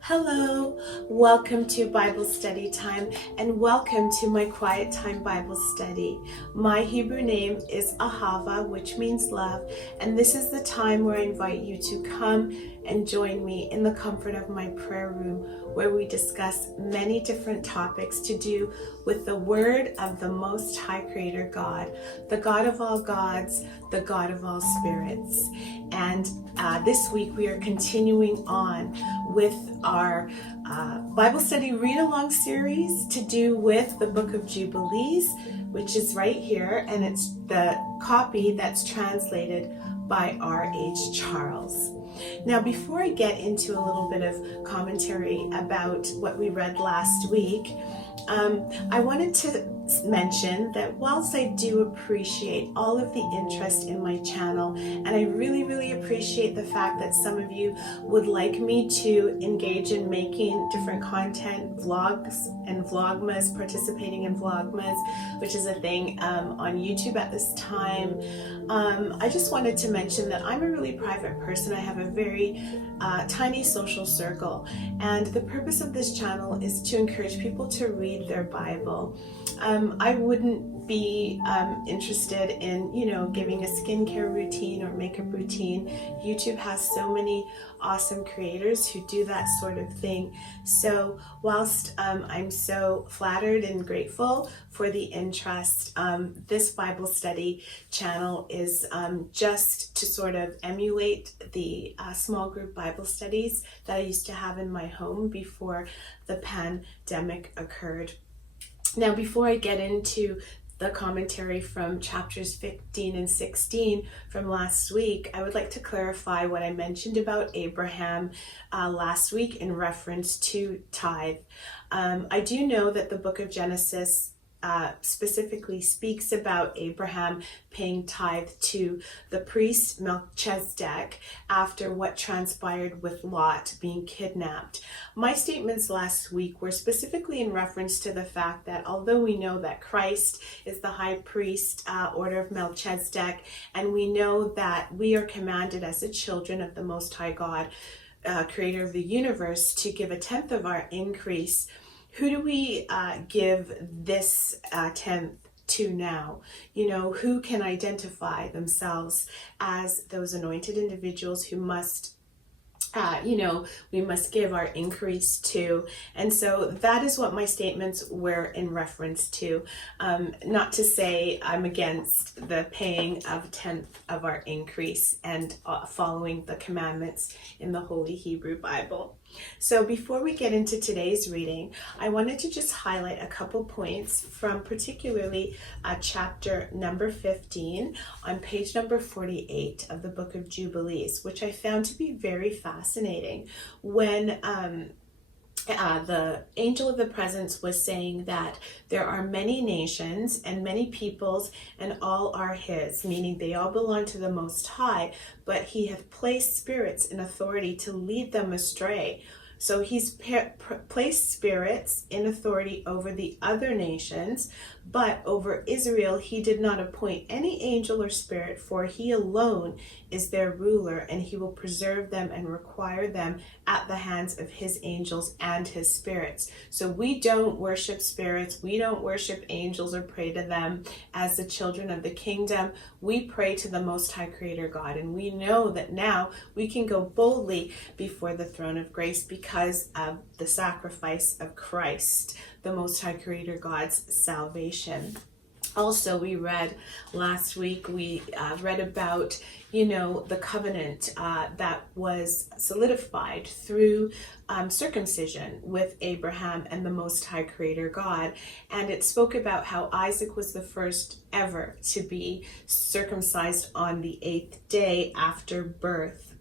Hello, welcome to Bible study time and welcome to my quiet time Bible study. My Hebrew name is Ahava, which means love, and this is the time where I invite you to come and join me in the comfort of my prayer room where we discuss many different topics to do with the Word of the Most High Creator God, the God of all gods, the God of all spirits. And this week we are continuing on with our Bible study read-along series to do with the book of Jubilees, which is right here, and it's the copy that's translated by R.H. Charles. Now, before I get into a little bit of commentary about what we read last week, I wanted to mention that whilst I do appreciate all of the interest in my channel, and I really appreciate the fact that some of you would like me to engage in making different content, vlogs and vlogmas, participating in vlogmas, which is a thing on YouTube at this time, I just wanted to mention that I'm a really private person. I have a very tiny social circle, and the purpose of this channel is to encourage people to read their Bible. I wouldn't be interested in, giving a skincare routine or makeup routine. YouTube has so many awesome creators who do that sort of thing. So whilst I'm so flattered and grateful for the interest, this Bible study channel is just to sort of emulate the small group Bible studies that I used to have in my home before the pandemic occurred. Now, before I get into the commentary from chapters 15 and 16 from last week, I would like to clarify what I mentioned about Abraham last week in reference to tithe. I do know that the book of Genesis specifically speaks about Abraham paying tithe to the priest Melchizedek after what transpired with Lot being kidnapped. My statements last week were specifically in reference to the fact that although we know that Christ is the high priest order of Melchizedek, and we know that we are commanded as the children of the Most High God, creator of the universe, to give a tenth of our increase, who do we give this tenth to now? Who can identify themselves as those anointed individuals who must we must give our increase to. And so that is what my statements were in reference to. Not to say I'm against the paying of a tenth of our increase and following the commandments in the Holy Hebrew Bible. So before we get into today's reading, I wanted to just highlight a couple points from particularly chapter number 15 on page number 48 of the book of Jubilees, which I found to be very fascinating when the angel of the presence was saying that there are many nations and many peoples, and all are his, meaning they all belong to the Most High, but he hath placed spirits in authority to lead them astray. So he's placed spirits in authority over the other nations, but over Israel he did not appoint any angel or spirit, for he alone is their ruler, and he will preserve them and require them at the hands of his angels and his spirits. So we don't worship spirits, we don't worship angels or pray to them as the children of the kingdom. We pray to the Most High Creator God, and we know that now we can go boldly before the throne of grace because of the sacrifice of Christ, the Most High Creator God's salvation. Also, we read last week, we read about, the covenant that was solidified through circumcision with Abraham and the Most High Creator God. And it spoke about how Isaac was the first ever to be circumcised on the 8th day after birth.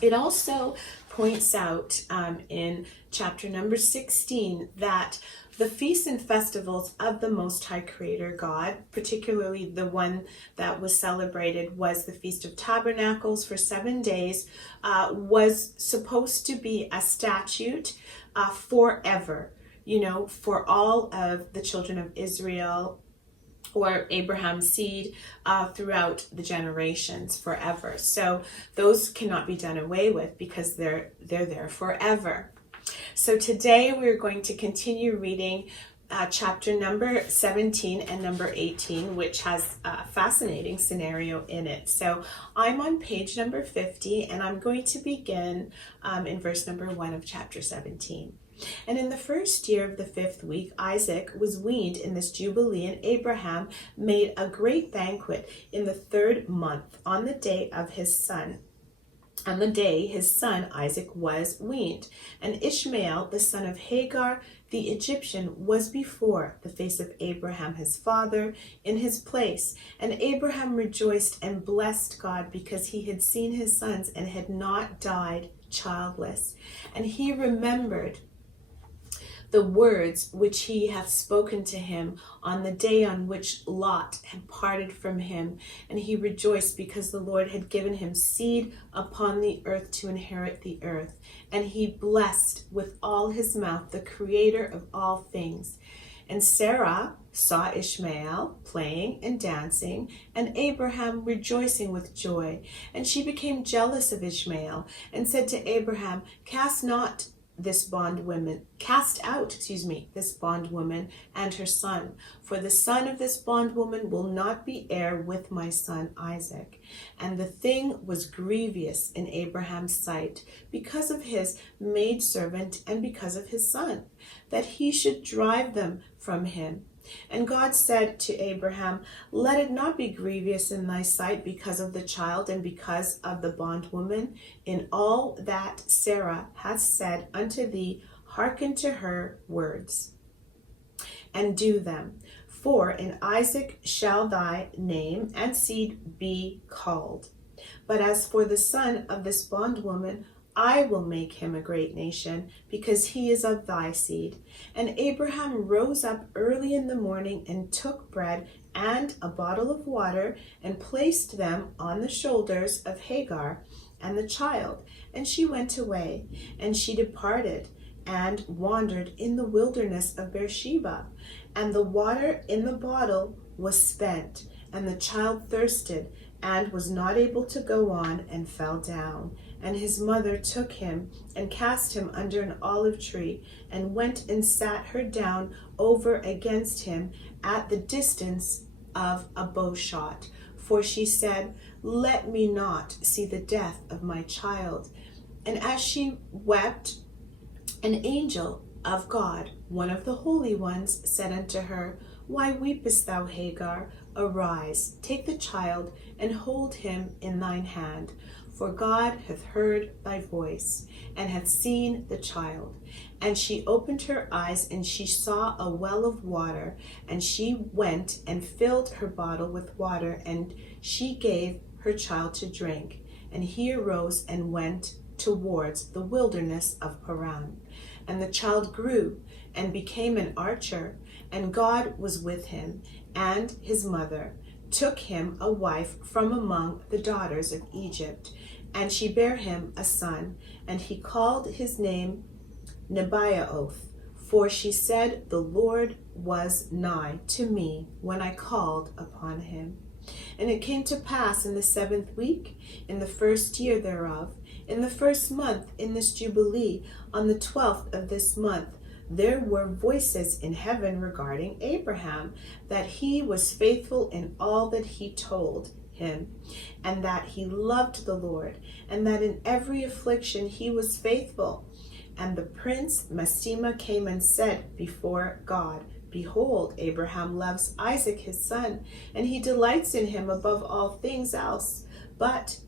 It also points out in chapter number 16 that the feasts and festivals of the Most High Creator God, particularly the one that was celebrated was the Feast of Tabernacles for 7 days, was supposed to be a statute forever, for all of the children of Israel or Abraham's seed throughout the generations forever. So those cannot be done away with because they're there forever. So today we're going to continue reading chapter number 17 and number 18, which has a fascinating scenario in it. So I'm on page number 50, and I'm going to begin in verse number 1 of chapter 17. And in the first year of the 5th week, Isaac was weaned in this Jubilee, and Abraham made a great banquet in the 3rd month on the day of his son. On the day his son Isaac was weaned, and Ishmael, the son of Hagar, the Egyptian, was before the face of Abraham his father in his place. And Abraham rejoiced and blessed God because he had seen his sons and had not died childless. And he remembered the words which he hath spoken to him on the day on which Lot had parted from him. And he rejoiced because the Lord had given him seed upon the earth to inherit the earth. And he blessed with all his mouth the Creator of all things. And Sarah saw Ishmael playing and dancing, and Abraham rejoicing with joy. And she became jealous of Ishmael, and said to Abraham, Cast out this bondwoman and her son, for the son of this bondwoman will not be heir with my son Isaac. And the thing was grievous in Abraham's sight because of his maidservant and because of his son, that he should drive them from him. And God said to Abraham, Let it not be grievous in thy sight because of the child and because of the bondwoman. In all that Sarah hath said unto thee, hearken to her words, and do them. For in Isaac shall thy name and seed be called. But as for the son of this bondwoman, I will make him a great nation, because he is of thy seed. And Abraham rose up early in the morning and took bread and a bottle of water and placed them on the shoulders of Hagar and the child. And she went away, and she departed and wandered in the wilderness of Beersheba. And the water in the bottle was spent, and the child thirsted and was not able to go on and fell down. And his mother took him and cast him under an olive tree and went and sat her down over against him at the distance of a bow shot. For she said, Let me not see the death of my child. And as she wept, an angel of God, one of the holy ones, said unto her, Why weepest thou, Hagar? Arise, take the child, and hold him in thine hand. For God hath heard thy voice, and hath seen the child. And she opened her eyes, and she saw a well of water. And she went and filled her bottle with water, and she gave her child to drink. And he arose and went towards the wilderness of Paran. And the child grew and became an archer, and God was with him. And his mother took him a wife from among the daughters of Egypt. And she bare him a son, and he called his name Nebaioth. For she said, The Lord was nigh to me when I called upon him. And it came to pass in the 7th week, in the 1st year thereof, in the 1st month, in this Jubilee, on the 12th of this month, there were voices in heaven regarding Abraham, that he was faithful in all that he told him, and that he loved the Lord, and that in every affliction he was faithful. And the prince Messima came and said before God, Behold, Abraham loves Isaac his son, and he delights in him above all things else. But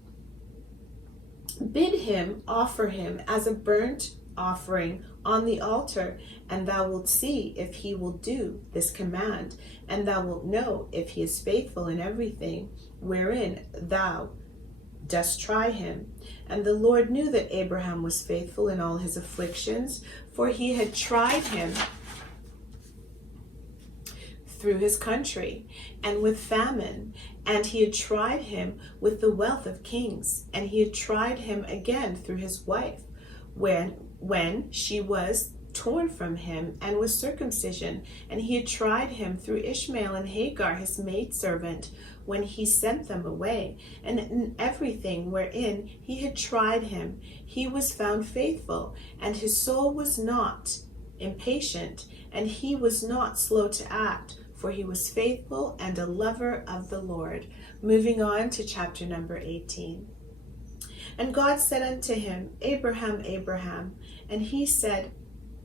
bid him offer him as a burnt offering on the altar, and thou wilt see if he will do this command, and thou wilt know if he is faithful in everything wherein thou dost try him. And the Lord knew that Abraham was faithful in all his afflictions, for he had tried him through his country, and with famine, and he had tried him with the wealth of kings, and he had tried him again through his wife, when she was torn from him, and with circumcision, and he had tried him through Ishmael and Hagar his maidservant, when he sent them away. And in everything wherein he had tried him, he was found faithful, and his soul was not impatient, and he was not slow to act, for he was faithful and a lover of the Lord. Moving on to chapter number 18. And God said unto him, Abraham, Abraham. And he said,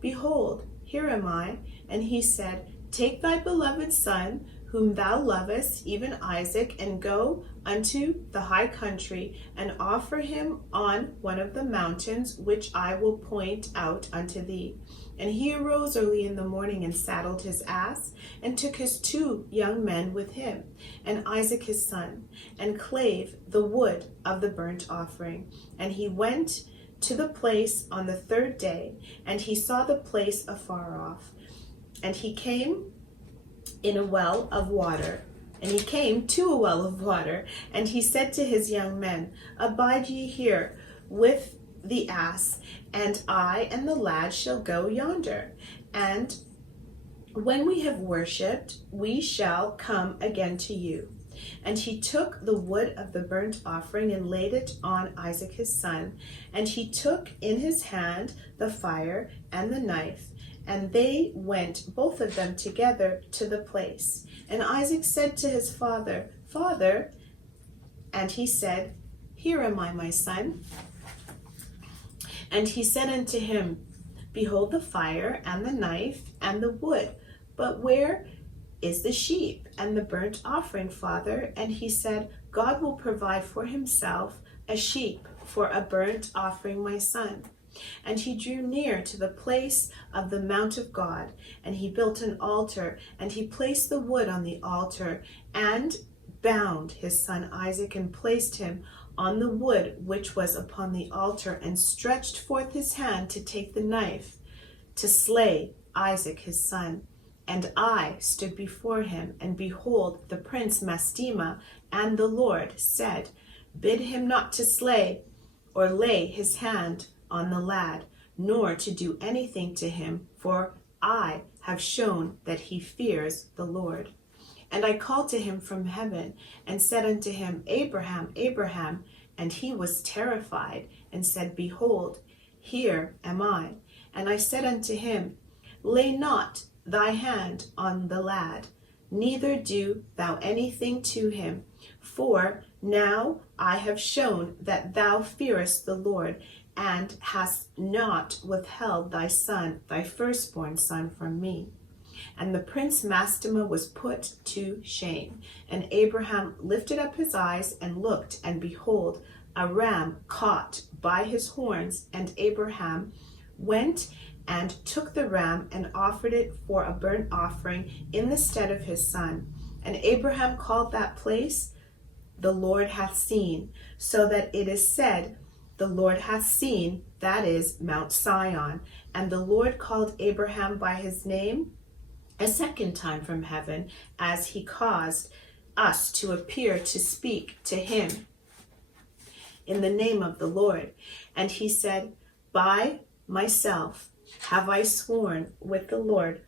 Behold, here am I. And he said, Take thy beloved son, whom thou lovest, even Isaac, and go unto the high country, and offer him on one of the mountains, which I will point out unto thee. And he arose early in the morning, and saddled his ass, and took his 2 young men with him, and Isaac his son, and clave the wood of the burnt offering. And he went to the place on the 3rd day, and he saw the place afar off. And he came in a well of water, and he came to a well of water, and he said to his young men, Abide ye here with the ass, and I and the lad shall go yonder. And when we have worshipped, we shall come again to you. And he took the wood of the burnt offering and laid it on Isaac his son. And he took in his hand the fire and the knife. And they went, both of them together, to the place. And Isaac said to his father, Father. And he said, Here am I, my son. And he said unto him, Behold the fire and the knife and the wood, but where is the sheep and the burnt offering, father? And he said, God will provide for himself a sheep for a burnt offering, my son. And he drew near to the place of the mount of God, and he built an altar, and he placed the wood on the altar, and bound his son Isaac, and placed him on the wood which was upon the altar, and stretched forth his hand to take the knife, to slay Isaac his son. And I stood before him, and behold, the prince Mastema, and the Lord said, Bid him not to slay, or lay his hand on the lad, nor to do anything to him, for I have shown that he fears the Lord. And I called to him from heaven, and said unto him, Abraham, Abraham. And he was terrified, and said, Behold, here am I. And I said unto him, Lay not thy hand on the lad, neither do thou anything to him, for now I have shown that thou fearest the Lord, and hast not withheld thy son, thy firstborn son, from me. And the prince Mastema was put to shame. And Abraham lifted up his eyes and looked, and behold, a ram caught by his horns. And Abraham went and took the ram and offered it for a burnt offering in the stead of his son. And Abraham called that place, The Lord hath seen, so that it is said, The Lord hath seen, that is Mount Sion. And the Lord called Abraham by his name a second time from heaven, as he caused us to appear to speak to him in the name of the Lord. And he said, By myself have I sworn with the Lord,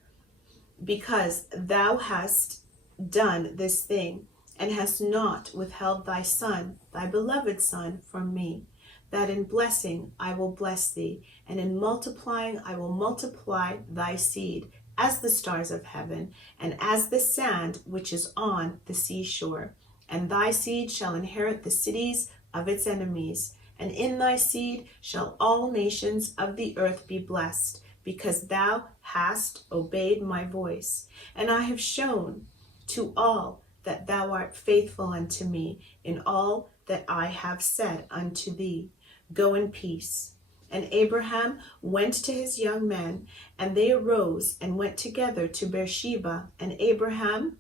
because thou hast done this thing, and hast not withheld thy son, thy beloved son, from me, that in blessing I will bless thee, and in multiplying I will multiply thy seed, as the stars of heaven, and as the sand which is on the seashore. And thy seed shall inherit the cities of its enemies, and in thy seed shall all nations of the earth be blessed, because thou hast obeyed my voice. And I have shown to all that thou art faithful unto me in all that I have said unto thee. Go in peace. And Abraham went to his young men, and they arose and went together to Beersheba. And Abraham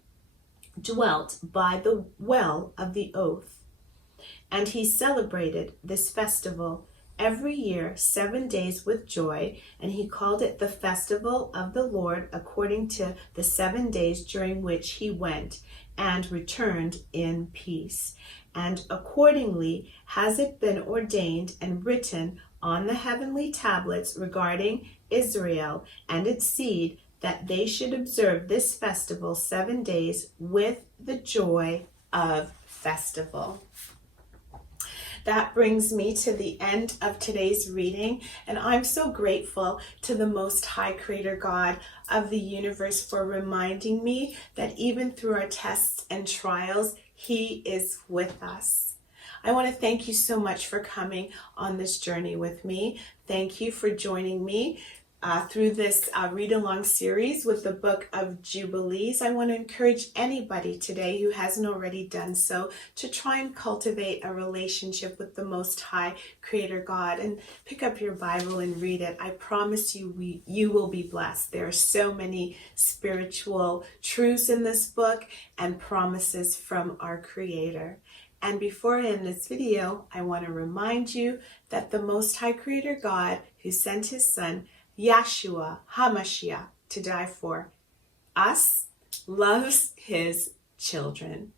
dwelt by the well of the oath. And he celebrated this festival every year 7 days with joy, and he called it the festival of the Lord, according to the 7 days during which he went and returned in peace. And accordingly has it been ordained and written on the heavenly tablets regarding Israel and its seed, that they should observe this festival 7 days with the joy of festival. That brings me to the end of today's reading, and I'm so grateful to the Most High Creator God of the universe for reminding me that even through our tests and trials, He is with us. I want to thank you so much for coming on this journey with me. Thank you for joining me through this read-along series with the book of Jubilees. I want to encourage anybody today who hasn't already done so to try and cultivate a relationship with the Most High Creator God and pick up your Bible and read it. I promise you, you will be blessed. There are so many spiritual truths in this book and promises from our Creator. And before I end this video, I want to remind you that the Most High Creator God, who sent His Son, Yeshua HaMashiach, to die for us, loves His children.